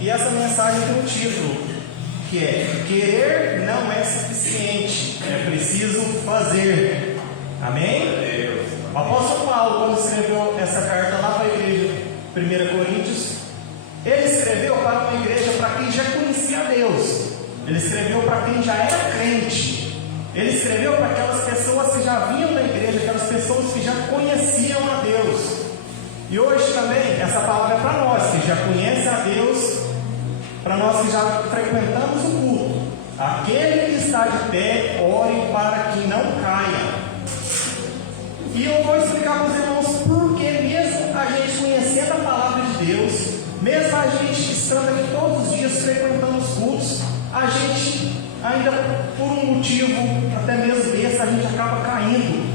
E essa mensagem tem um título, que é: querer não é suficiente, é preciso fazer. Amém? O apóstolo Paulo, quando escreveu essa carta lá para a igreja, 1 Coríntios, ele escreveu para uma igreja para quem já conhecia Deus. Ele escreveu para quem já era crente. Ele escreveu para aquelas pessoas que já vinham da igreja, aquelas pessoas que já conheciam a Deus. E hoje também, essa palavra é para nós que já conhecem a Deus, para nós que já frequentamos o culto. Aquele que está de pé, ore para que não caia. E eu vou explicar para os irmãos por que, mesmo a gente conhecendo a palavra de Deus, mesmo a gente estando aqui todos os dias frequentando os cultos, a gente ainda, por um motivo até mesmo desse, a gente acaba caindo.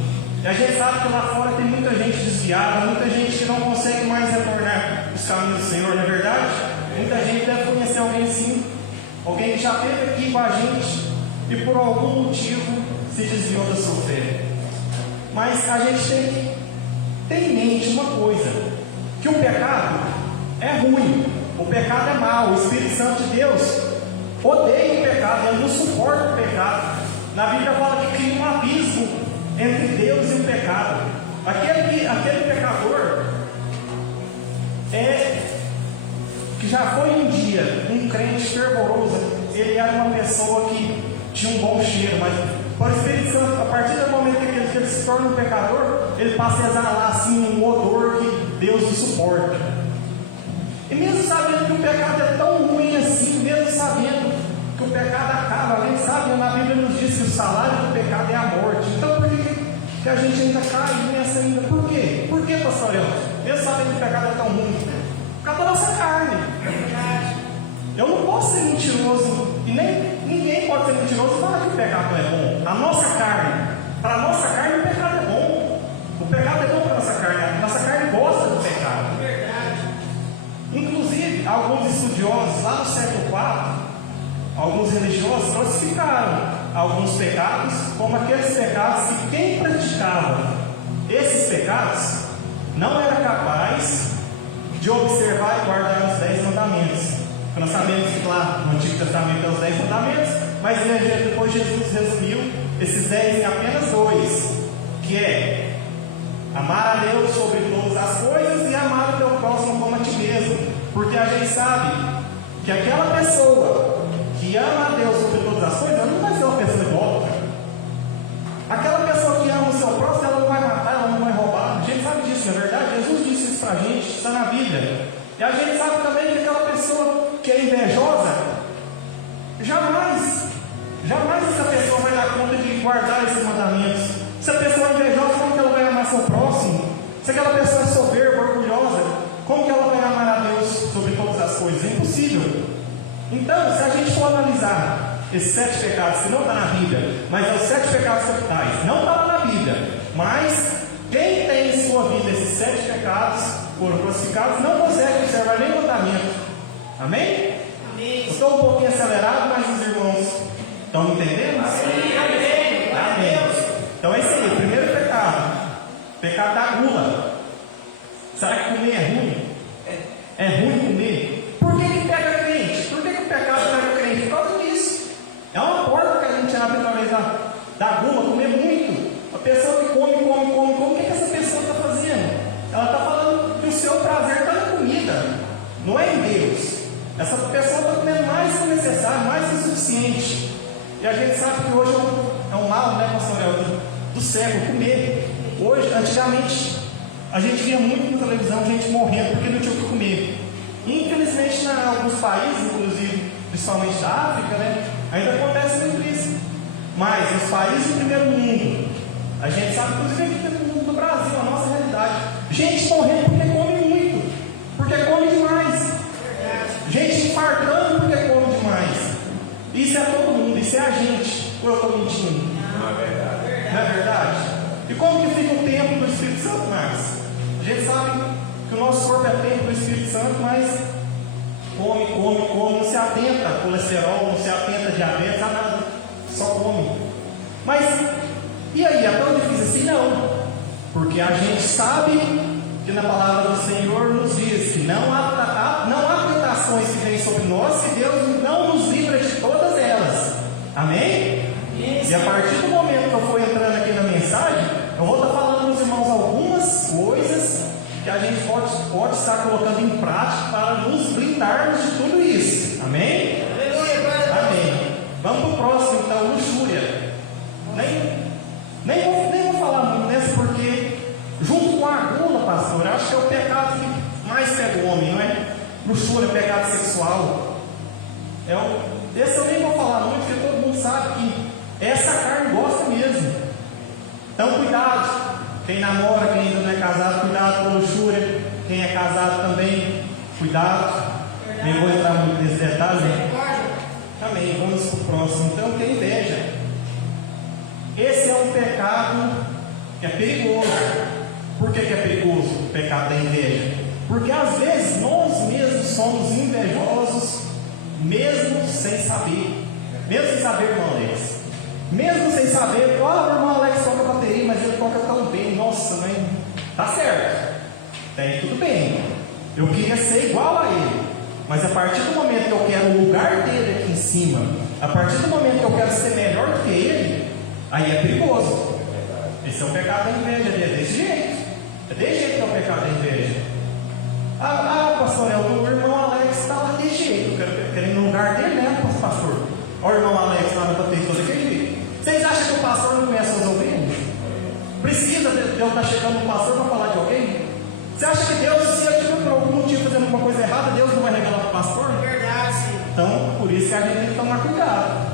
E a gente sabe que lá fora tem muita gente desviada, muita gente que não consegue mais retornar os caminhos do Senhor, não é verdade? Muita gente deve conhecer alguém assim, alguém que já esteve aqui com a gente e por algum motivo se desviou da sua fé. Mas a gente tem que ter em mente uma coisa, que o pecado é ruim, o pecado é mau. O Espírito Santo de Deus odeia o pecado, ele não suporta o pecado. Na Bíblia fala que cria um abismo entre Deus e o pecado. Aquele pecador que já foi um dia um crente fervoroso, ele era uma pessoa que tinha um bom cheiro, mas para o Espírito Santo, a partir do momento que ele se torna um pecador, ele passa a exalar assim um odor que Deus não suporta. E mesmo sabendo que o pecado é tão ruim assim, mesmo sabendo que o pecado acaba, além de saber, na Bíblia nos diz que o salário do pecado é a morte. Então por que a gente ainda cai nessa ainda? Por quê? Por que, pastor Leão? Mesmo sabendo que o pecado é tão ruim? Por causa da nossa carne. Eu não posso ser mentiroso, e nem ninguém pode ser mentiroso e falar que o pecado é bom. A nossa carne, para a nossa carne o pecado é bom. O pecado é bom para a nossa carne. A nossa carne gosta do pecado. Verdade. Inclusive, alguns estudiosos lá no século IV, alguns religiosos classificaram alguns pecados como aqueles pecados que quem praticava esses pecados não era capaz de observar e guardar os 10 mandamentos. Nós sabemos que lá no Antigo Testamento é os 10 mandamentos, mas depois Jesus resumiu esses 10 em apenas 2, que é amar a Deus sobre todas as coisas e amar o teu próximo como a ti mesmo. Porque a gente sabe que aquela pessoa que ama a Deus sobre todas as coisas, ela não vai ser uma pessoa idólatra. Aquela pessoa que ama o seu próximo, ela não vai matar, ela não vai roubar. A gente sabe disso, não é verdade? Jesus disse isso para a gente, está na Bíblia. E a gente sabe também que aquela pessoa que é invejosa, jamais essa pessoa vai dar conta de guardar esses mandamentos. Se a pessoa é invejosa, como que ela vai amar seu próximo? Se aquela pessoa é soberba, orgulhosa, como que ela vai amar a Deus sobre todas as coisas? É impossível. Então, se a gente for analisar esses 7 pecados que não está na Bíblia, mas é os 7 pecados capitais, não está lá na Bíblia, mas quem tem em sua vida esses 7 pecados foram classificados, não consegue observar nem mandamento. Amém? Amém. Eu estou um pouquinho acelerado, mas os irmãos estão me entendendo? Amém. Amém. Amém. Então é isso aí, o primeiro pecado da gula. Será que comer é ruim? É ruim comer? Por que pega crente? Por que o pecado pega crente? Por causa disso. É uma porta que a gente abre através da gula, comer muito. A pessoa que come, o que essa pessoa está fazendo? Ela está falando que o seu prazer está na comida, não é em Deus. Essa pessoa está comendo mais do que o necessário, mais do que o suficiente. E a gente sabe que hoje é um mal, né, pastor Léo, do século, comer. Hoje, antigamente, a gente via muito na televisão gente morrendo porque não tinha o que comer. Infelizmente, em alguns países, inclusive, principalmente da África, né, ainda acontece muito isso. Mas nos países do primeiro mundo, a gente sabe, inclusive aqui no Brasil, a nossa realidade, gente morrendo porque come muito, porque come demais. Gente infartando porque come demais. Isso é todo mundo, isso é a gente. Ou eu estou mentindo? Não é verdade. Não é verdade? E como que fica o templo do Espírito Santo, Marcos? A gente sabe que o nosso corpo é templo do Espírito Santo, mas come, não se atenta a colesterol, não se atenta a diabetes, a nada, só come. Mas, e aí, é tão difícil assim? Não, porque a gente sabe que na palavra do Senhor nos diz que não há tentações que vêm sobre luxúria, pecado sexual. Esse eu nem vou falar muito, porque todo mundo sabe que essa carne gosta mesmo. Então cuidado, quem namora, quem ainda não é casado, cuidado com a luxúria. Quem é casado também, cuidado. Nem vou entrar muito nesse detalhe, né? Amém, vamos para o próximo. Então, tem inveja. Esse é um pecado que é perigoso. Por que é perigoso o pecado da inveja? Porque às vezes nós mesmos somos invejosos, mesmo sem saber. Mesmo sem saber, irmão Alex. Mesmo sem saber, o irmão Alex toca bateria, mas ele toca tão bem. Nossa, mas tá certo. Tem tudo bem. Eu queria ser igual a ele. Mas a partir do momento que eu quero o lugar dele aqui em cima, a partir do momento que eu quero ser melhor do que ele, aí é perigoso. Esse é o pecado da inveja, é desse jeito. É desse jeito que é o pecado da inveja. Pastor, o irmão Alex está lá desse jeito. Eu quero ir no lugar dele, né, pastor? Olha o irmão Alex lá na bateria todo daquele jeito. Vocês acham que o pastor não conhece as ovelhas? Precisa de eu estar chegando no pastor para falar de alguém? Você acha que Deus, se eu estiver por algum motivo fazendo alguma coisa errada, Deus não vai revelar para o pastor? É verdade, sim. Então, por isso que a gente tem que tomar cuidado.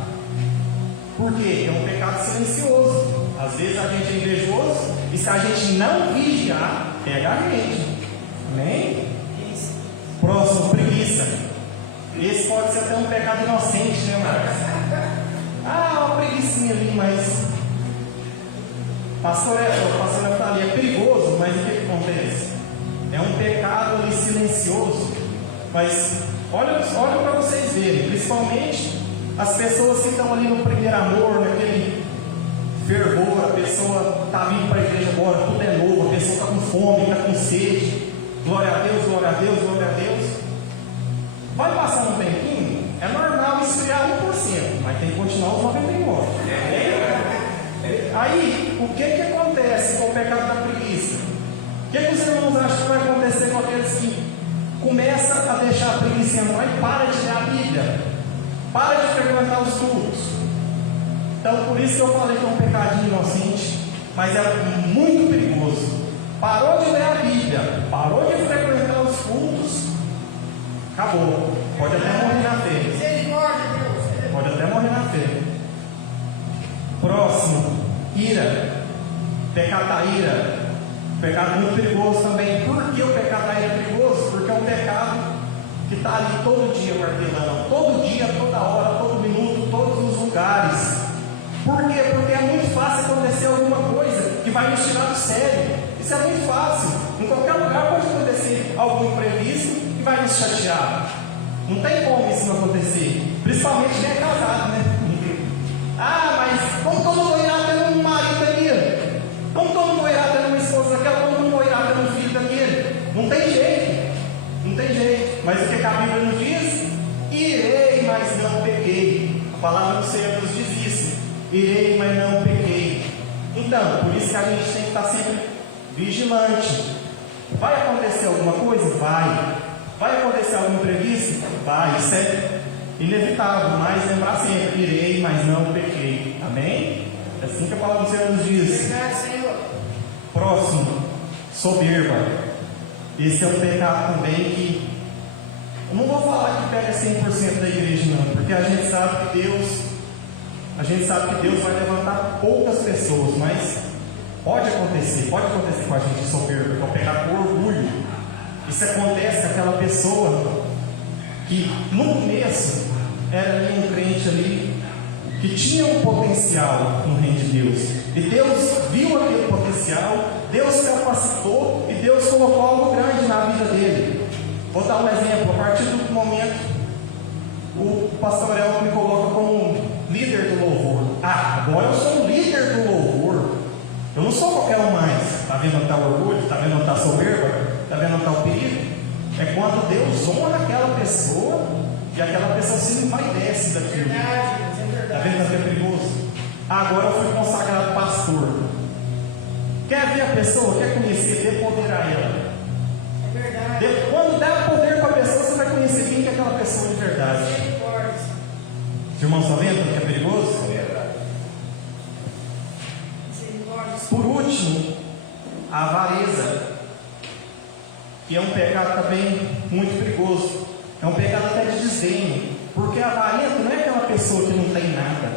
Por quê? É um pecado silencioso. Às vezes a gente é invejoso, e se a gente não vigiar, pega a gente. Amém? Isso. Próximo, preguiça. Esse pode ser até um pecado inocente, né, Marcos? Uma preguicinha ali, mas pastor está ali, é perigoso, mas o que acontece? É um pecado ali silencioso, mas olha para vocês verem, principalmente as pessoas que estão ali no primeiro amor, naquele fervor, a pessoa está vindo para a igreja agora, tudo é novo, a pessoa está com fome, está com sede, glória a Deus, glória a Deus, glória a Deus. Vai passar um tempinho, é normal esfriar 1%, mas tem que continuar os 99%. Aí, o que acontece com o pecado da preguiça? O que os irmãos acham que vai acontecer com aqueles que começam a deixar a preguiça entrar e para de ler a Bíblia, para de frequentar os cultos? Então, por isso que eu falei que é um pecadinho inocente, mas é muito perigoso. Parou de ler a Bíblia, parou de frequentar os cultos, acabou. Pode até morrer na fé. Misericórdia, Deus. Pode até morrer na fé. Próximo, ira. Pecado da ira. Pecado muito perigoso também. Por que o pecado da ira é perigoso? Porque é um pecado que está ali todo dia martelando. Todo dia, toda hora, todo minuto, todos os lugares. Por quê? Porque é muito fácil acontecer alguma coisa que vai nos tirar do sério. Isso é muito fácil. Em qualquer lugar pode acontecer algum imprevisto que vai nos chatear. Não tem como isso não acontecer. Principalmente quem é casado, né? Mas como que eu não vou ir tendo um marido daquele? Como que eu não vou ir tendo uma esposa daquela? Como que eu não vou ir tendo um filho daquele? Não tem jeito. Não tem jeito. Mas o que a Bíblia nos diz? Irei, mas não pequei. A palavra do Senhor nos diz isso. Irei, mas não pequei. Então, por isso que a gente tem que estar sempre vigilante. Vai acontecer alguma coisa? Vai acontecer algum imprevisto? Vai. Isso é inevitável, mas lembrar sempre: irei, mas não pequei. Amém? É assim que a palavra do Senhor nos diz. Verdade, Senhor. Próximo, soberba. Esse é um pecado também que eu não vou falar que pega 100% da igreja, não, porque a gente sabe que Deus vai levantar poucas pessoas, mas pode acontecer com a gente soberba, que é um pecado por orgulho. Isso acontece com aquela pessoa que no começo era ali um crente ali que tinha um potencial no reino de Deus, e Deus viu aquele potencial, Deus capacitou e Deus colocou algo grande na vida dele. Vou dar um exemplo. A partir do momento o pastor Elton me coloca como líder do louvor. Agora eu sou o líder do louvor. Eu não sou qualquer um mais. Está vendo onde está o orgulho? Está vendo onde está a soberba? Está vendo onde está o perigo? É quando Deus honra aquela pessoa e aquela pessoa se envaidece daquilo. Está vendo que é perigoso? Agora eu fui consagrado pastor. Quer ver a pessoa? Quer conhecer? Dê poder a ela. É verdade. Quando dá poder para a pessoa, você vai conhecer quem que é aquela pessoa de verdade. Misericórdia. Os irmãos estão vendo que é perigoso? Misericórdia. Por último, a avareza, que é um pecado também muito perigoso. É um pecado até de desdém. Porque avarento não é aquela pessoa que não tem nada,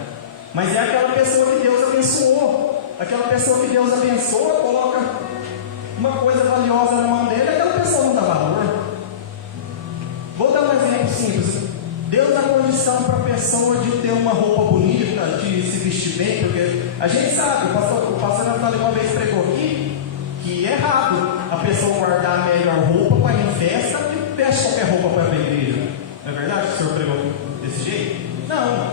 mas é aquela pessoa que Deus abençoou. Aquela pessoa que Deus abençoa, coloca uma coisa valiosa na mão dele, aquela pessoa não dá valor. Vou dar um exemplo simples. Deus dá condição para a pessoa de ter uma roupa bonita, de se vestir bem, porque a gente sabe, o pastor Natália uma vez pregou aqui, que é errado a pessoa guardar a melhor roupa para ir em festa e veste qualquer roupa para ir para a igreja. Não é verdade que o senhor pregou desse jeito? Não.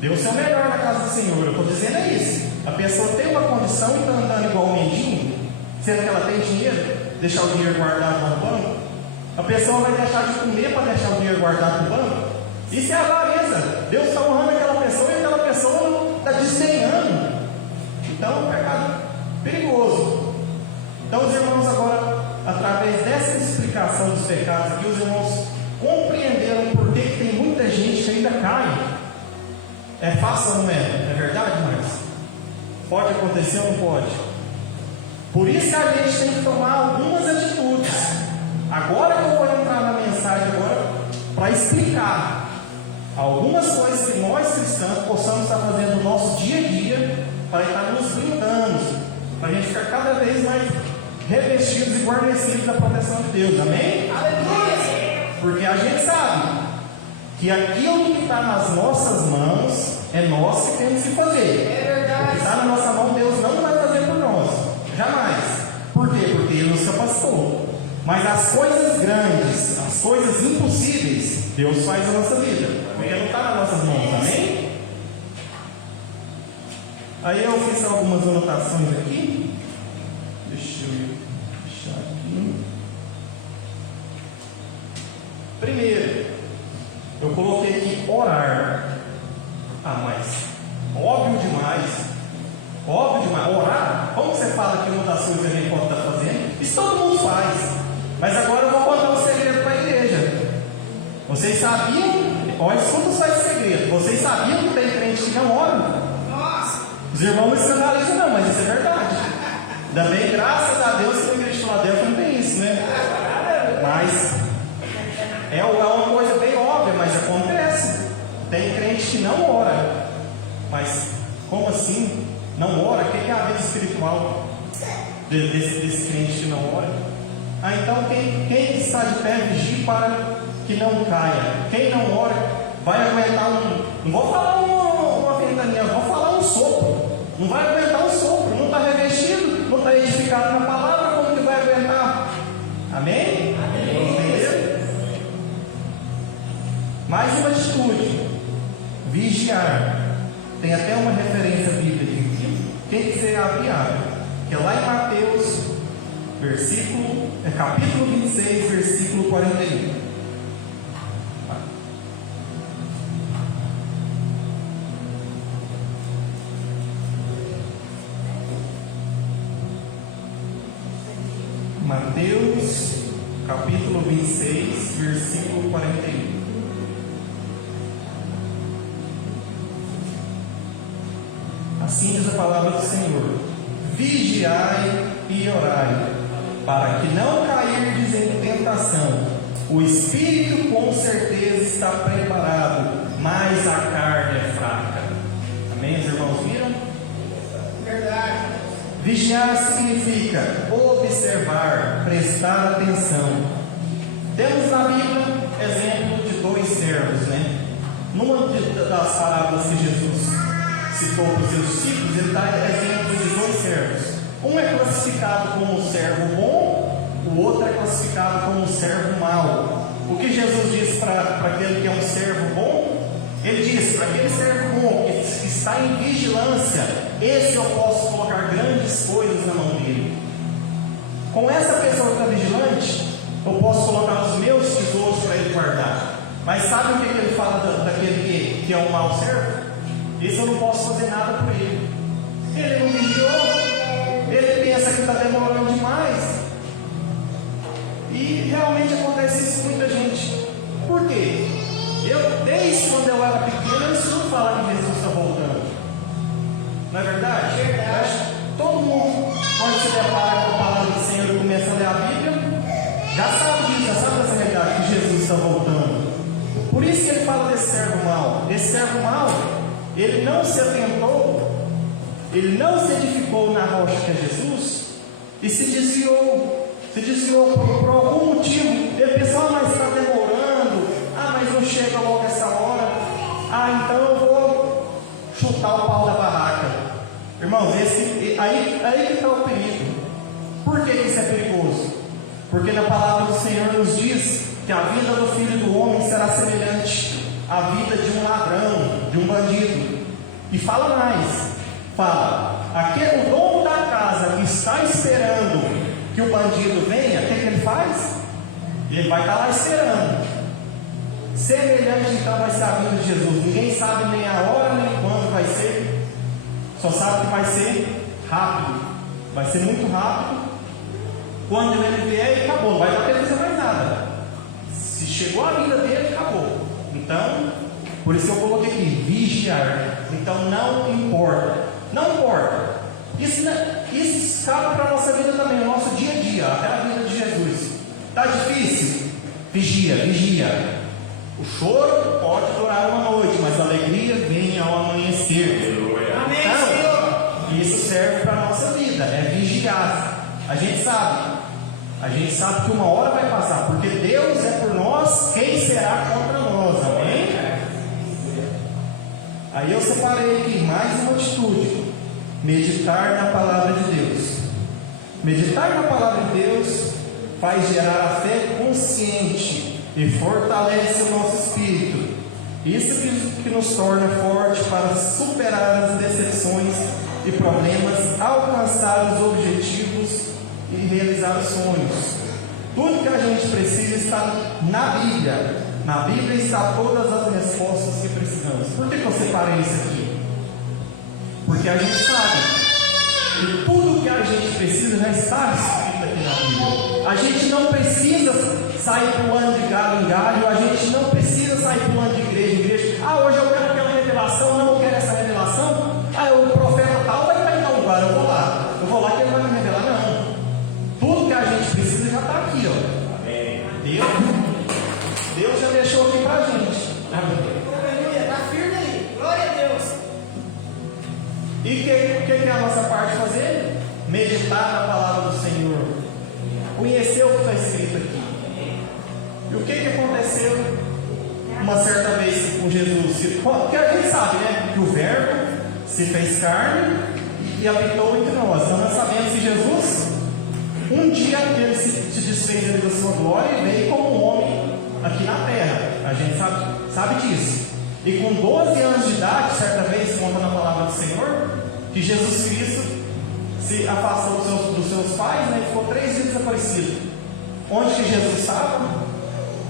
Dê o seu melhor na casa do Senhor. Eu estou dizendo é isso. A pessoa tem uma condição e está andando igual um mendigo, sendo que ela tem dinheiro, deixar o dinheiro guardado no banco. A pessoa vai deixar de comer para deixar o dinheiro guardado no banco. Isso é avareza. Deus está honrando aquela pessoa e aquela pessoa está desdenhando. Então é um pecado perigoso. Então os irmãos agora, através dessa explicação dos pecados aqui, os irmãos compreenderam por que tem muita gente que ainda cai. É fácil ou não é? É verdade, mas pode acontecer ou não pode? Por isso que a gente tem que tomar algumas atitudes. Agora que eu vou entrar na mensagem agora para explicar algumas coisas que nós cristãos possamos estar fazendo no nosso dia a dia para estar nos blindando, para a gente ficar cada vez mais revestidos e guarnecidos da proteção de Deus. Amém? Aleluia! Porque a gente sabe que aquilo que está nas nossas mãos é nós que temos que fazer. É verdade. O que está na nossa mão, Deus não vai fazer por nós. Jamais. Por quê? Porque Ele nos capacitou. Mas as coisas grandes, as coisas impossíveis, Deus faz na nossa vida. Porque não está nas nossas mãos. Amém? Aí eu fiz algumas anotações aqui. Deixa eu deixar aqui. Primeiro, eu coloquei aqui orar. Ah, mas óbvio demais. Óbvio demais. Orar? Como você fala que uma das coisas que a gente pode estar fazendo? Isso todo mundo faz. Mas agora eu vou contar um segredo para a igreja. Vocês sabiam? Olha, escuta só esse segredo. Vocês sabiam que tem crente que não ora? Nossa! Os irmãos não escandalizam não, mas isso é verdade. Ainda bem, graças a Deus, que a igreja de Filadélfia não tem isso, né? Mas é uma coisa bem óbvia, mas acontece. Tem crente que não ora. Mas como assim? Não ora? O que é a vida espiritual desse crente que não ora? Ah, então quem está de pé vigie para que não caia. Quem não ora vai aguentar não vou falar uma ventania, vou falar um sopro. Não vai aguentar um sopro. Não está revestido, não está edificado na palavra, como que vai aguentar? Amém? Amém. Entendeu? Mais uma atitude: vigiar. Tem até uma referência bíblica aqui. Quem quiser abrir, abre. Que é lá em Mateus, capítulo 26, versículo 41. Mateus, capítulo 26, versículo 41. Assim diz a palavra do Senhor: vigiai e orai, para que não cairdes em tentação. O espírito com certeza está preparado, mas a carne é fraca. Amém, os irmãos viram? Verdade. Vigiar significa observar, prestar atenção. Temos na Bíblia exemplo de dois servos, né? Numa das parábolas que Jesus citou para os seus discípulos, ele dá exemplo de dois servos. Um é classificado como um servo bom, o outro é classificado como um servo mau. O que Jesus diz para aquele que é um servo bom? Ele diz: para aquele servo bom que está em vigilância, esse eu posso colocar grandes coisas na mão dele. Com essa pessoa que está vigilante, eu posso colocar os meus tesouros para ele guardar. Mas sabe o que ele fala daquele que é um mau servo? Esse eu não posso fazer nada por ele. Ele não vigiou, ele pensa que está demorando demais. E realmente acontece isso com muita gente. Por quê? Desde quando eu era pequeno, eu escuto falar que Jesus está voltando. Não é verdade? Verdade. Todo mundo, quando se depara com a palavra do Senhor e começa a ler a Bíblia, já sabe disso, já sabe dessa realidade que Jesus está voltando. servo mau? Esse servo mau, ele não se atentou, ele não se edificou na rocha que é Jesus e se desviou por algum motivo. Ele pensou: mas está demorando, mas não chega logo essa hora, então eu vou chutar o pau da barraca. Irmãos, aí que está o perigo. Por que isso é perigoso? Porque na palavra do Senhor nos diz que a vida do Filho do Homem será semelhante à vida de um ladrão, de um bandido. E fala mais, o dono da casa que está esperando que o bandido venha, o que ele faz? Ele vai estar lá esperando. Semelhante então vai ser a vida de Jesus. Ninguém sabe nem a hora nem quando vai ser, só sabe que vai ser rápido, vai ser muito rápido. Quando ele vier, acabou, não vai dar para fazer mais nada. Se chegou a vida dele, acabou. Então, por isso eu coloquei aqui, vigiar. Então não importa. Isso cabe para a nossa vida também, o nosso dia a dia, até a vida de Jesus. Está difícil? Vigia. O choro pode durar uma noite, mas a alegria vem ao amanhecer. Então, isso serve para a nossa vida, é vigiar. A gente sabe que uma hora vai passar, porque Deus é por nós, quem será contra nós, amém? Aí eu separei aqui mais uma atitude: meditar na palavra de Deus. Meditar na palavra de Deus faz gerar a fé consciente e fortalece o nosso espírito. Isso que nos torna forte para superar as decepções e problemas, alcançar os objetivos e realizar os sonhos. Tudo que a gente precisa está na Bíblia. Na Bíblia está todas as respostas que precisamos. Por que eu separei isso aqui? Porque a gente sabe que tudo que a gente precisa já está escrito aqui na Bíblia. A gente não precisa sair pulando de galho em galho. A gente não precisa sair pulando de igreja em igreja. Hoje eu quero aquela revelação, não quero essa revelação. O profeta tal vai estar em tal lugar, eu vou lá que ele vai me revelar. Não. Tudo que a gente precisa já está aqui, Deus já deixou aqui para a gente. Aleluia, está firme aí. Glória a Deus. E o que é a nossa parte fazer? Meditar na palavra do Senhor. Conhecer o que está escrito aqui. E o que aconteceu uma certa vez com Jesus? Porque a gente sabe, que o Verbo se fez carne e habitou entre nós. Então nós sabemos que Jesus, um dia ele se desfez da sua glória e veio como um homem aqui na terra. A gente sabe disso. E com 12 anos de idade, certa vez, conta na palavra do Senhor, que Jesus Cristo se afastou dos seus pais, e ficou 3 dias desaparecido. Onde que Jesus estava?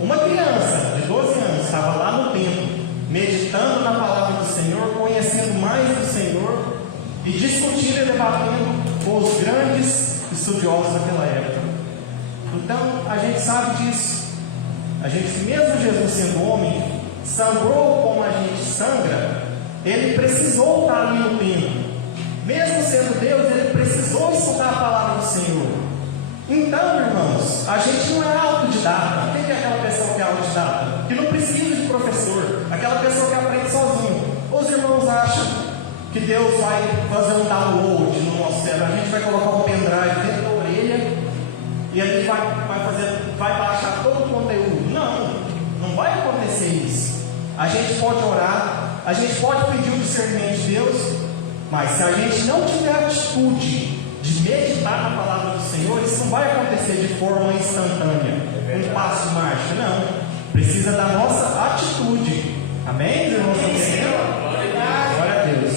Uma criança de 12 anos estava lá no templo, meditando na palavra do Senhor, conhecendo mais do Senhor e discutindo e debatendo com os grandes estudiosos daquela época. Então a gente sabe disso. A gente, mesmo Jesus sendo homem, sangrou como a gente sangra. Ele precisou estar ali no templo. Mesmo sendo Deus, ele precisou estudar a palavra do Senhor. Então, irmãos, a gente não é autodidata. Quem é aquela pessoa que é autodidata? Que não precisa de professor. Aquela pessoa que aprende sozinho. Os irmãos acham que Deus vai fazer um download no nosso cérebro. A gente vai colocar um pendrive dentro da orelha e a gente vai baixar todo o conteúdo. Não vai acontecer isso. A gente pode orar, a gente pode pedir o discernimento de Deus, mas se a gente não tiver a atitude de meditar na palavra do Senhor, isso não vai acontecer de forma instantânea, um passo de mágica, não. Precisa da nossa atitude. Amém, irmãos? Glória a Deus.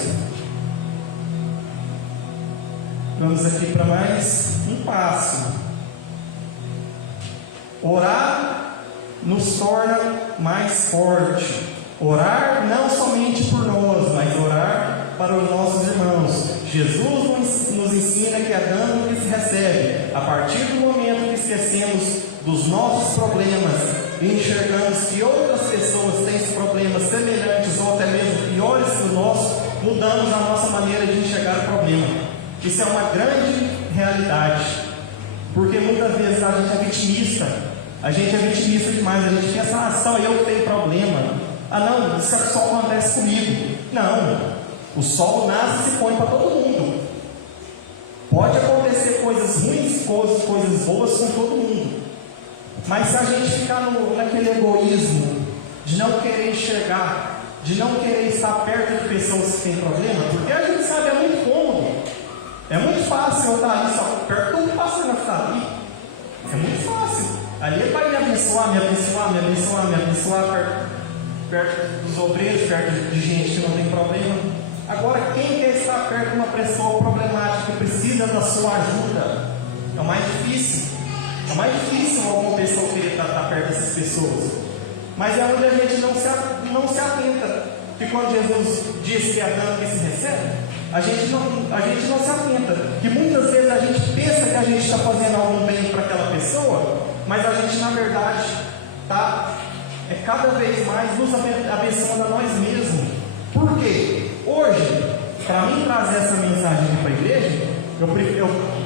Vamos aqui para mais um passo. Orar nos torna mais forte. Orar não somente por nós, mas orar para os nossos irmãos. Jesus nos ensina que é dando que se recebe. A partir do momento que esquecemos dos nossos problemas e enxergamos que outras pessoas têm problemas semelhantes ou até mesmo piores que o nosso, mudamos a nossa maneira de enxergar o problema. Isso é uma grande realidade, porque muitas vezes a gente é vitimista demais. A gente pensa, só eu que tenho problema. Ah não, isso só acontece comigo. Não, o sol nasce e se põe para todo mundo. Pode acontecer coisas ruins, coisas boas com todo mundo. Mas se a gente ficar naquele egoísmo de não querer enxergar, de não querer estar perto de pessoas que têm problema, porque a gente sabe, é muito cômodo. É muito fácil eu estar ali só perto do pastor vai ficar ali. É muito fácil. Ali ele vai me abençoar perto dos obreiros, perto de gente que não tem problema. Agora, quem quer estar perto de uma pessoa problemática que precisa da sua ajuda? É o mais difícil. É mais difícil alguma pessoa querer estar perto dessas pessoas. Mas é onde a gente não se atenta. Que quando Jesus disse que é dando que se recebe, a gente não se atenta. Que muitas vezes a gente pensa que a gente está fazendo algum bem para aquela pessoa, mas a gente na verdade está cada vez mais nos abençoando a nós mesmos. Por quê? Hoje, para mim trazer essa mensagem aqui para a igreja, eu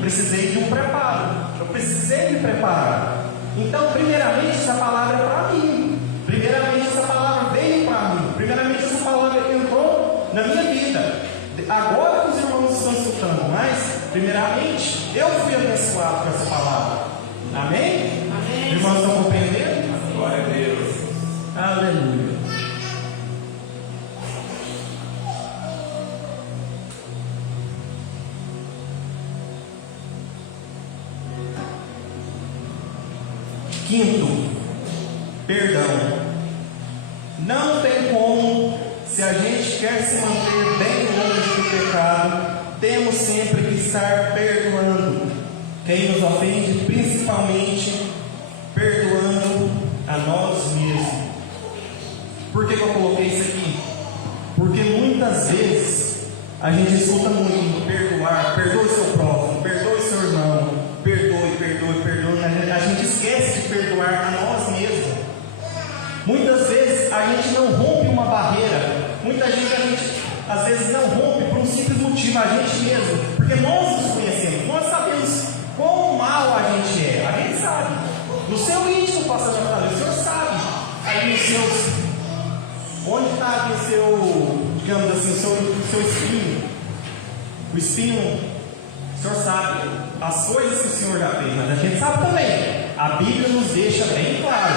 precisei de um preparo. Eu precisei me preparar. Então, primeiramente, essa palavra é para mim. Primeiramente, essa palavra veio para mim. Primeiramente, essa palavra entrou na minha vida. Agora os irmãos estão escutando, mas, primeiramente, eu fui abençoado com essa palavra. Amém? Amém. Os irmãos estão compreendendo? Glória a Deus. Aleluia. Quinto, perdão. Não tem como, se a gente quer se manter bem longe do pecado, temos sempre que estar perdoando quem nos ofende, principalmente perdoando a nós mesmos. Por que eu coloquei isso aqui? Porque muitas vezes a gente escuta muito perdoar, perdoe seu próximo, perdoe seu irmão, perdoe. A gente esquece de perdoar a nós mesmos. Muitas vezes a gente não rompe uma barreira. Muita gente, a gente às vezes não rompe por um simples motivo, a gente mesmo. Porque nós nos conhecemos, nós sabemos quão mal a gente é. A gente sabe. No seu íntimo, pastor Natália, o senhor sabe. Aí nos seus. Onde está aqui o seu, digamos assim, o seu espinho? O espinho, o senhor sabe as coisas que o senhor já fez, mas a gente sabe também. A Bíblia nos deixa bem claro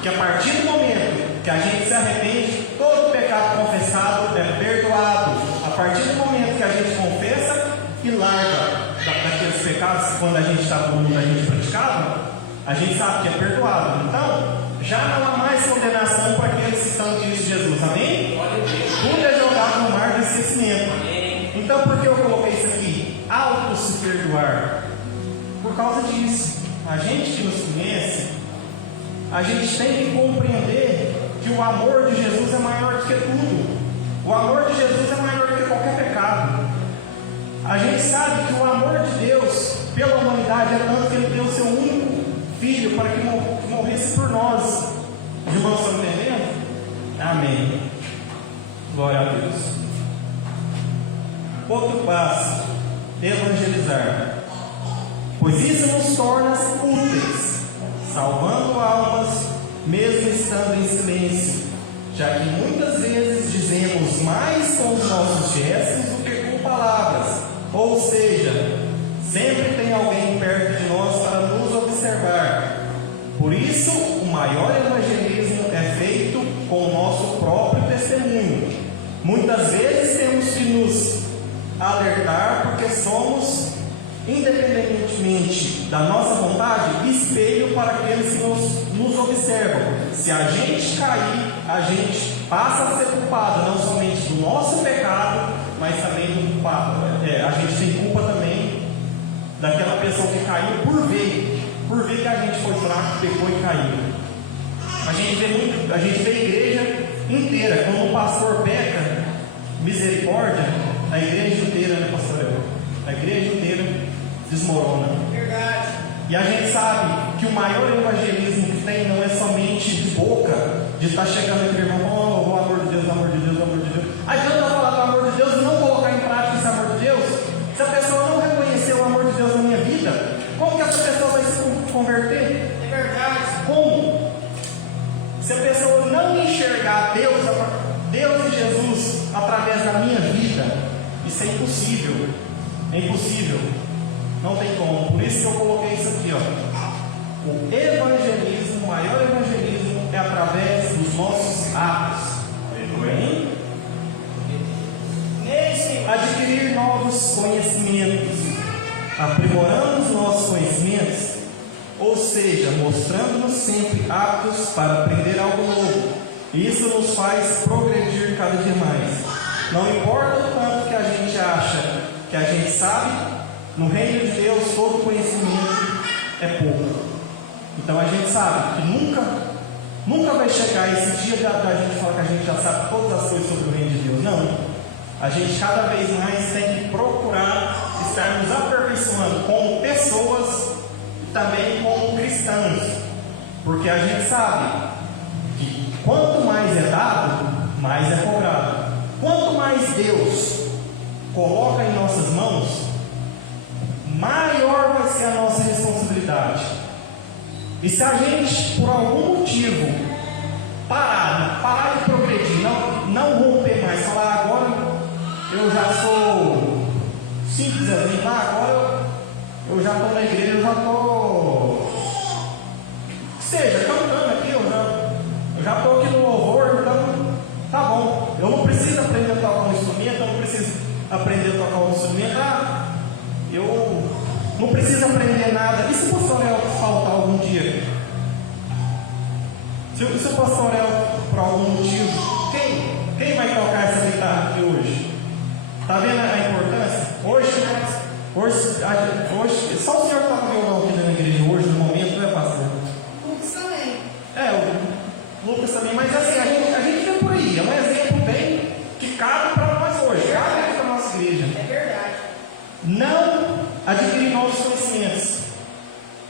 que a partir do momento que a gente se arrepende, todo pecado confessado é perdoado. A partir do momento que a gente confessa e larga daqueles pecados que quando a gente estava no mundo a gente praticava, a gente sabe que é perdoado. Então, já não há mais condenação para aqueles que estão em Cristo Jesus. Amém? Tudo é jogado no mar do esquecimento. Então, por que eu coloquei isso aqui? Auto-se perdoar. Por causa disso. A gente que nos conhece, a gente tem que compreender que o amor de Jesus é maior do que tudo. O amor de Jesus é maior do que qualquer pecado. A gente sabe que o amor de Deus pela humanidade é tanto que Ele deu o seu único Filho para que morresse por nós. Os irmãos estão entendendo? Amém. Glória a Deus. Outro passo: evangelizar. Pois isso nos torna úteis, salvando almas, mesmo estando em silêncio, já que muitas vezes dizemos mais com os nossos gestos do que com palavras. Ou seja, sempre tem alguém perto de nós para nos observar. Por isso, o maior evangelismo é feito com o nosso próprio testemunho. Muitas vezes temos que nos alertar porque somos, independentemente da nossa vontade, espelho para aqueles que nos observam. Se a gente cair, a gente passa a ser culpado não somente do nosso pecado, mas também do culpado. A gente tem culpa também daquela pessoa que caiu por ver que a gente foi fraco, pecou e caiu. A gente vê a igreja inteira, quando o pastor peca, misericórdia, a igreja inteira, né, pastor? A igreja inteira desmorona. Verdade. E a gente sabe que o maior evangelismo que tem não é somente de boca, de estar chegando aqui, irmão, o amor de Deus, amor de Deus, amor de Deus. Adianta falar do amor de Deus e não colocar em prática esse amor de Deus? Se a pessoa não reconhecer o amor de Deus na minha vida, como que essa pessoa vai se converter? É verdade. Como? Se a pessoa não não enxergar Deus e Jesus através da minha vida, isso é impossível. É impossível. Não tem como. Por isso que eu coloquei isso aqui, ó. O evangelismo, o maior evangelismo é através dos nossos atos. Bem? Adquirir novos conhecimentos, aprimorando os nossos conhecimentos, ou seja, mostrando-nos sempre aptos para aprender algo novo. Isso nos faz progredir cada dia mais. Não importa o quanto que a gente acha que a gente sabe, no reino de Deus todo conhecimento é pouco. Então a gente sabe que nunca vai chegar esse dia da gente falar que a gente já sabe todas as coisas sobre o reino de Deus. Não. A gente cada vez mais tem que procurar estar nos aperfeiçoando como pessoas e também como cristãos. Porque a gente sabe que quanto mais é dado, mais é cobrado. Quanto mais Deus coloca em nossas mãos, maior vai ser a nossa responsabilidade. E se a gente, por algum motivo, parar de progredir, não romper mais, falar agora eu já sou simples assim, agora eu já estou na igreja, eu já estou, seja, cantando aqui, eu já estou aqui no louvor, então tá bom, eu não preciso aprender a tocar um instrumento, eu não preciso aprender a tocar um instrumento, eu não preciso aprender nada. E se o pastor El faltar algum dia? Se o pastor El, por algum motivo, quem vai tocar essa guitarra aqui hoje? Está vendo a importância? Hoje, só o senhor toca violão aqui na igreja hoje, no momento, né, pastor? Lucas também. O Lucas também, mas assim, a gente vê por aí, é um exemplo bem que cabe para nós hoje, cabe para a nossa igreja. É verdade. Não adquirir novos conhecimentos.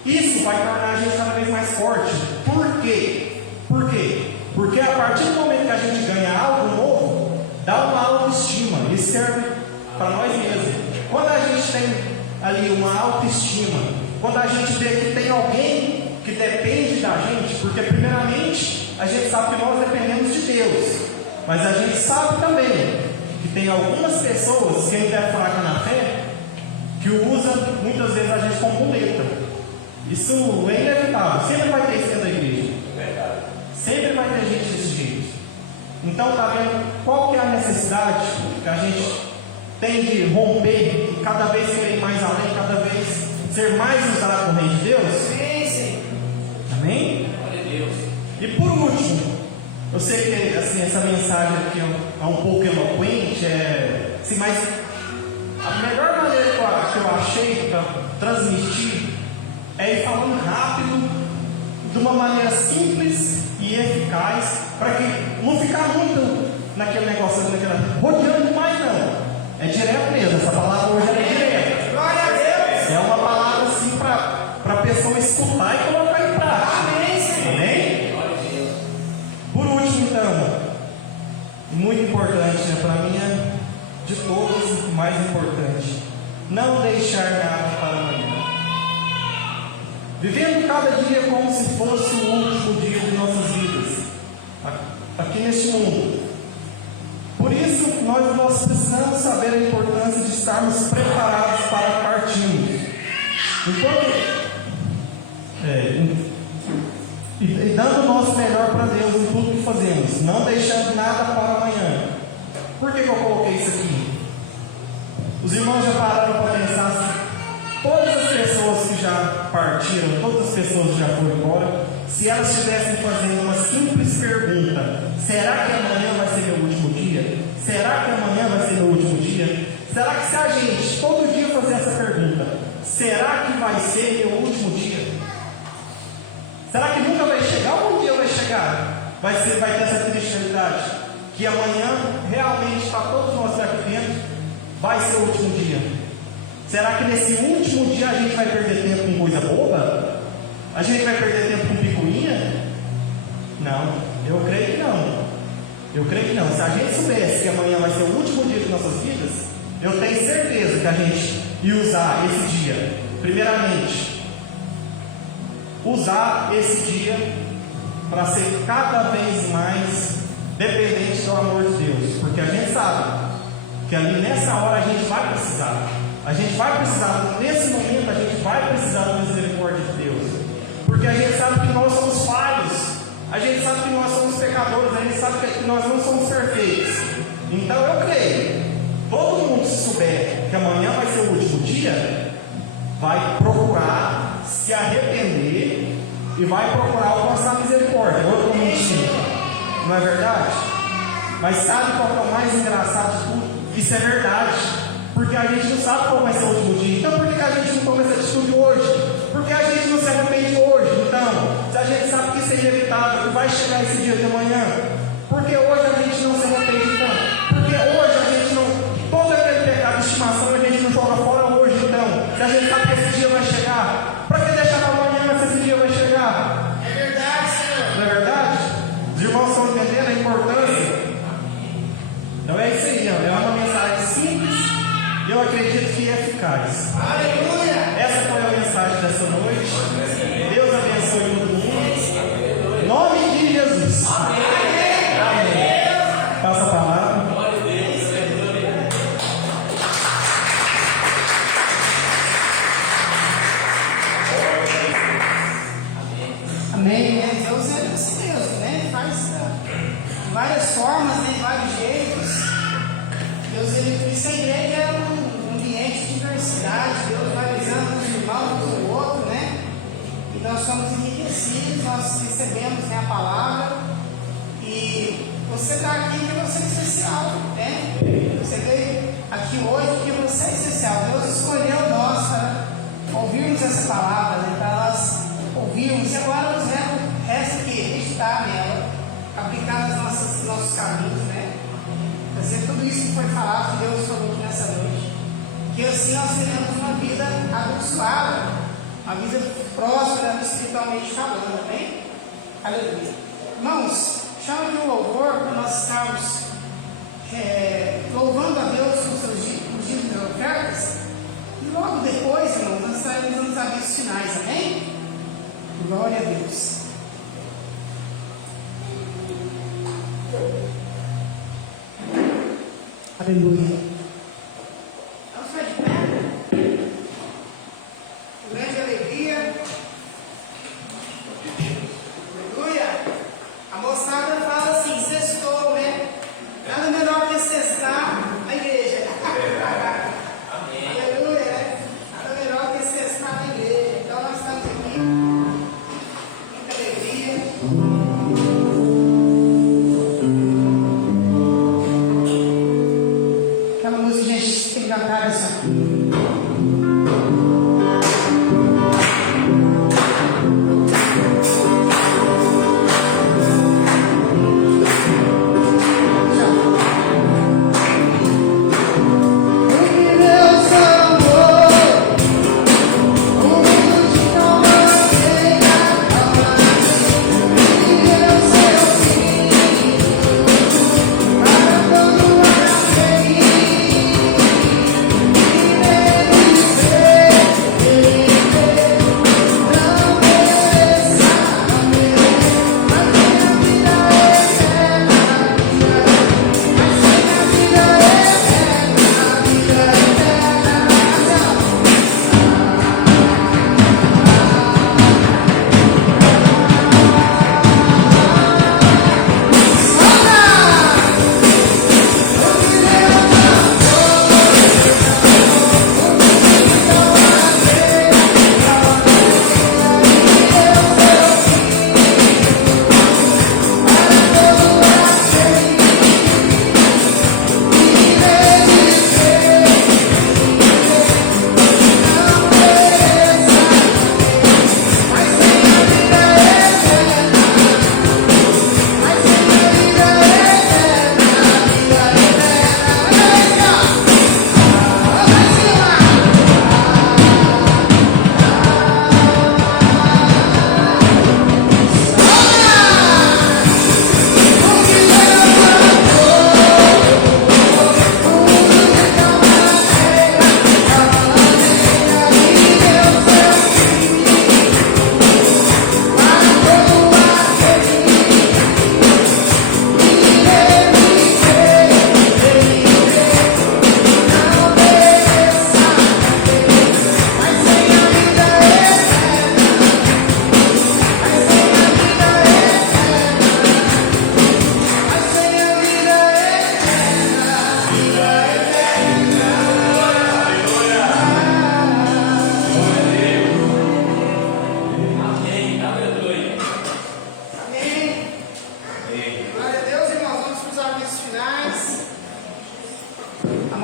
Isso vai tornar a gente cada vez mais forte. Por quê? Porque a partir do momento que a gente ganha algo novo, dá uma autoestima. Isso serve para nós mesmos. Quando a gente tem ali uma autoestima, quando a gente vê que tem alguém que depende da gente, porque primeiramente a gente sabe que nós dependemos de Deus, mas a gente sabe também que tem algumas pessoas que ainda é fraca na fé, que usa muitas vezes a gente como muleta. Isso é inevitável, sempre vai ter isso dentro da igreja. Sempre vai ter gente desse jeito. Então, está vendo qual que é a necessidade que a gente tem de romper e cada vez querer mais além, cada vez ser mais usado no reino de Deus? Sim. Amém? Glória a Deus. E por último, eu sei que assim, essa mensagem aqui é um pouco eloquente, assim, mas a melhor maneira que eu achei para transmitir é ir falando rápido, de uma maneira simples e eficaz, para que não ficar muito naquele negócio, rodeando demais, não. É direto mesmo, essa palavra hoje é direta. Glória a Deus. É uma palavra assim para a pessoa escutar e colocar em prática. Amém, Senhor. Amém? Glória a Deus. Por último, então, muito importante, né, para mim é de todos o mais importante, não deixar nada para amanhã. Vivendo cada dia como se fosse o último dia de nossas vidas, aqui neste mundo. Por isso, nós precisamos saber a importância de estarmos preparados para partirmos. E dando o nosso melhor para Deus em tudo que fazemos, não deixando nada para amanhã. Por que eu coloquei isso aqui? Os irmãos já pararam para pensar assim, todas as pessoas que já partiram, todas as pessoas que já foram embora, se elas estivessem fazendo uma simples pergunta: será que amanhã vai ser meu último dia? Será que amanhã vai ser meu último dia? Será que se a gente todo dia fazer essa pergunta, será que vai ser meu último dia? Será que nunca vai chegar? Ou um dia vai chegar? Vai ter essa triste realidade, que amanhã realmente está todos nós aqui dentro, vai ser o último dia. Será que nesse último dia a gente vai perder tempo com coisa boba? A gente vai perder tempo com picuinha? Não, eu creio que não. Eu creio que não. Se a gente soubesse que amanhã vai ser o último dia de nossas vidas, eu tenho certeza que a gente ia usar esse dia, primeiramente, usar esse dia para ser cada vez mais dependente do amor de Deus, porque a gente sabe que ali nessa hora a gente vai precisar. A gente vai precisar, nesse momento a gente vai precisar da misericórdia de Deus, porque a gente sabe que nós somos falhos, a gente sabe que nós somos pecadores, a gente sabe que nós não somos perfeitos. Então eu creio, todo mundo, se souber que amanhã vai ser o último dia, vai procurar se arrepender e vai procurar alcançar misericórdia. Eu não menti, não é verdade? Mas sabe qual é o mais engraçado de tudo? Isso é verdade, porque a gente não sabe qual vai ser o último dia. Então por que a gente não toma essa atitude hoje? Porque a gente não se arrepende hoje. Então, se a gente sabe que isso é inevitável, que vai chegar esse dia de amanhã, porque hoje a gente não se arrepende então? Porque hoje a gente não, todo aquele pecado de estimação a gente não joga fora hoje então? Se a gente sabe que esse dia vai chegar, para que deixar para amanhã se esse dia vai chegar? É verdade, Senhor. Não é verdade? Os irmãos estão entendendo a importância? Então é isso aí, é uma mensagem simples e eu acredito que é eficaz. Aleluia. Essa foi a mensagem dessa noite. Deus abençoe todo mundo. Em nome de Jesus. Amém. Passa a palavra. Amém. Deus é assim mesmo, né? Ele faz de várias formas, né? De vários jeitos. Deus, ele, isso a igreja é um ambiente de diversidade. Deus vai visando os irmãos um do outro, né? E nós somos enriquecidos, nós recebemos, né, a palavra. E você está aqui porque você é especial, né? Você veio aqui hoje porque você é especial. Deus escolheu nós para ouvirmos essa palavra, né? Para nós ouvirmos. E agora nos resta que meditar nela, aplicar nos nossos caminhos, né? Fazer tudo isso que foi falado, que Deus falou aqui nessa noite. Que assim nós tenhamos uma vida abençoada, uma vida próspera, espiritualmente falando, amém? Aleluia. Irmãos, chame o louvor para nós estarmos louvando a Deus com seus dízimos e ofertas. E logo depois, irmãos, nós estaremos nos avisos finais, amém? Glória a Deus. Aleluia. Vamos ficar de pé. Grande alegria. Aleluia. A moçada fala assim, sextou, né? Nada melhor que sextar na igreja. Amém. Aleluia, né? Nada melhor que sextar na igreja. Então nós estamos aqui. Muita alegria. Aquela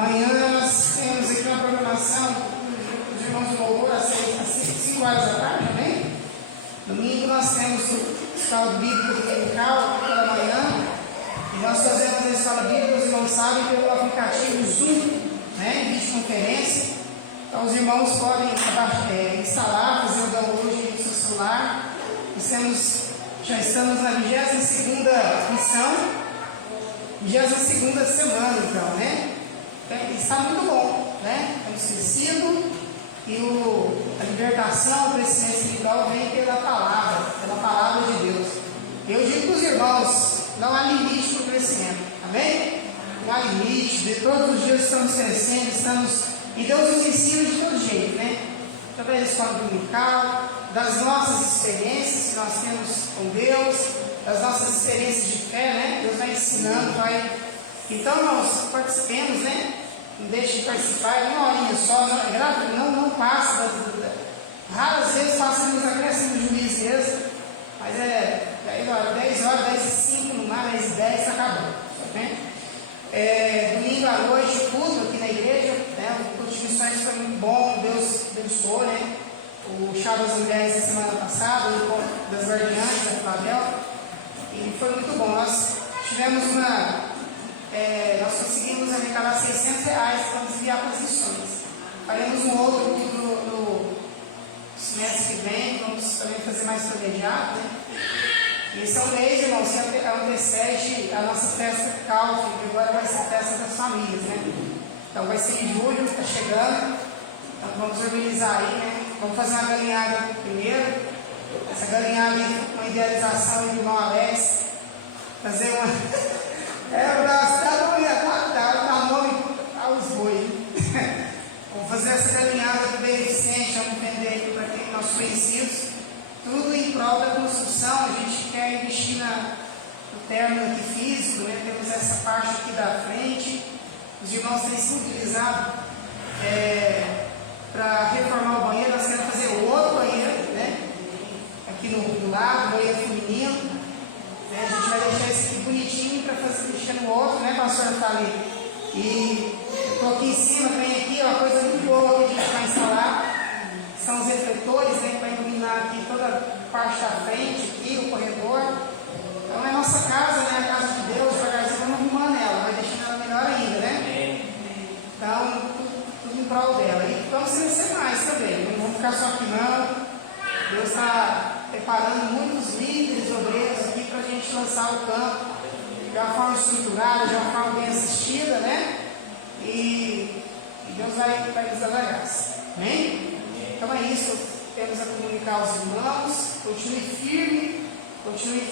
Amanhã nós temos aqui uma programação dos irmãos de louvor às 5 horas da tarde, amém? Domingo nós temos o estudo bíblico dominical pela manhã. E nós fazemos a escola bíblica, os irmãos sabem, pelo aplicativo Zoom, né? Em videoconferência. Então os irmãos podem instalar, fazer o download no seu celular. Já estamos na 22ª missão, 22ª semana, então, né? Está muito bom, né? Temos crescido e a libertação, o crescimento espiritual vem pela palavra de Deus. Eu digo para os irmãos, não há limite para o crescimento, amém? Não há limite, de todos os dias estamos crescendo, e Deus nos ensina de todo jeito, né? Através da escola dominical, das nossas experiências que nós temos com Deus, das nossas experiências de fé, né? Deus vai ensinando, vai. Então nós participemos, né? Não deixe de participar, uma horinha só, não passa, raras vezes passa nos acréscimos do juiz mesmo, mas 10 horas, 10h05 no mar, 10h10 acabou, né? Domingo à noite, culto aqui na igreja, né? O culto de missões foi muito bom, Deus abençoou, né? O chá das mulheres da semana passada, o encontro das guardiãs da Flavel, e foi muito bom. Nós tivemos nós conseguimos arrecadar R$600 para desviar para as missões. Faremos um outro culto no semestre que vem, vamos também fazer mais planejado, né? E esse é um mês, irmãos, que antecede a nossa festa Calvin, que agora vai ser a festa das famílias, né? Então vai ser em julho, está chegando. Então vamos organizar aí, né? Vamos fazer uma galinhada primeiro. Essa galinhada aí, uma idealização do irmão Alex. Fazer uma. O braço da mulher, dá nome aos bois. Vamos fazer essa galinhada bem eficiente, vamos vender para quem nossos conhecidos. Tudo em prol da construção. A gente quer investir no término aqui físico, né? Temos essa parte aqui da frente. Os irmãos têm se utilizado para reformar o banheiro. Nós queremos fazer outro banheiro, né? Aqui do lado, banheiro feminino. A gente vai deixar esse aqui bonitinho para fazer mexer no outro, né, pastor? Tá ali. E eu estou aqui em cima, tem aqui uma coisa muito boa que a gente vai instalar. São os refletores, né, para iluminar aqui toda a parte da frente, aqui, o corredor. Então é a nossa casa, né, a casa de Deus, devagarzinho vamos arrumando ela, vai deixando ela melhor ainda, né? Então, tudo em prol dela. E vamos crescer mais também, não vamos ficar só aqui não. Deus está preparando muitos líderes, obreiros aqui para a gente lançar o campo de uma forma estruturada, de uma forma bem assistida, né? E Deus vai nos dar a graça. Amém? Então é isso, temos a comunicar aos irmãos. Continue firme, continue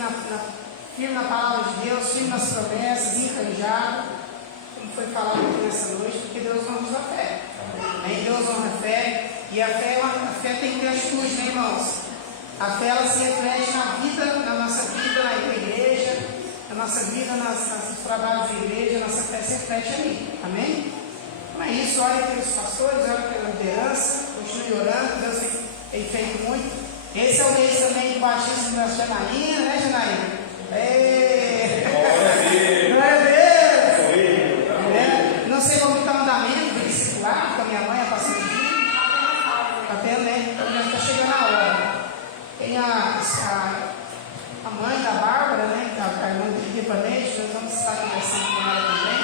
firme na palavra de Deus, firme nas promessas, encanjado, como foi falado aqui nessa noite, porque Deus não nos dá fé. Amém? Deus honra a fé, e a fé tem que ter atitude, né, irmãos? A fé, ela se reflete na nossa vida, na igreja, na nossa vida, nos trabalhos de igreja, a nossa fé se reflete ali. Amém? Então é isso, ore pelos pastores, ore pela liderança, continue orando, Deus tem feito muito. Esse é o mês também do batismo da Janaína, né, Janaína? Glória a Deus! Não sei como está o andamento do discipulado, com a minha mãe, a pastora Gil. Está tendo, né? Então já está chegando a hora. Tem a mãe da Bárbara, né? A irmã do Equipanete, nós vamos estar conversando com ela também.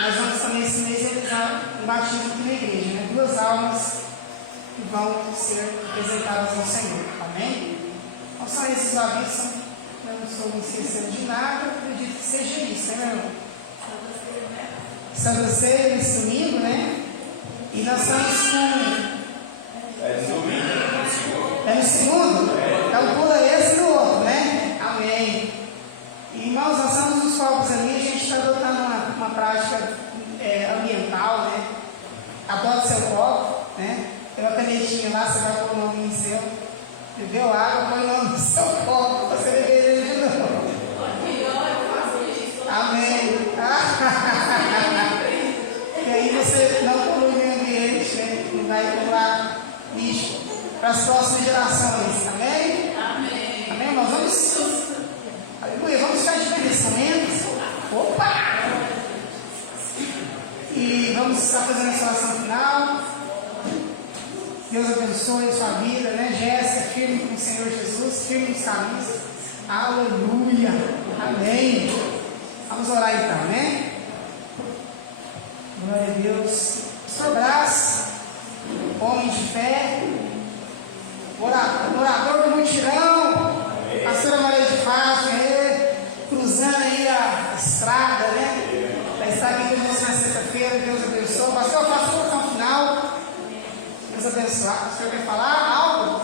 Nós vamos também esse mês realizar um batismo aqui na igreja, né? 2 almas que vão ser apresentadas ao Senhor. Amém? Então são esses avisos, eu não estou me esquecendo de nada, acredito que seja isso, né, meu irmão? Santa Ceia nesse domingo, né? E nós estamos com. É no segundo? Então pula esse e o outro, né? Amém. E, irmãos, nós estamos nos fogos ali, a gente está adotando uma prática ambiental, né? Adote seu copo, né? Tem uma canetinha lá, você vai pôr o nome em seu. Bebeu água, põe o nome no seu copo, para você beber ele de novo. Amém. E aí você não polui o meio ambiente, né? Não vai acumular lixo para as próximas gerações. Amém? Amém. Amém, irmãos? Aleluia. Vamos ficar de pé nesse momento. Opa! E está fazendo essa oração final. Deus abençoe a sua vida, né? Jéssica, firme com o Senhor Jesus, firme nos caminhos. Aleluia. Amém. Vamos orar então, né? Glória a Deus. Pastor Brás, homem de fé, orador do mutirão, pastora Maria de Fátima, cruzando aí a estrada, né? Vai estar aqui com você na sexta-feira. Deus abençoe. Pastor, faça a oração final. Deus abençoe. O senhor quer falar algo?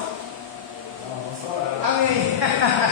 Vamos orar. Amém.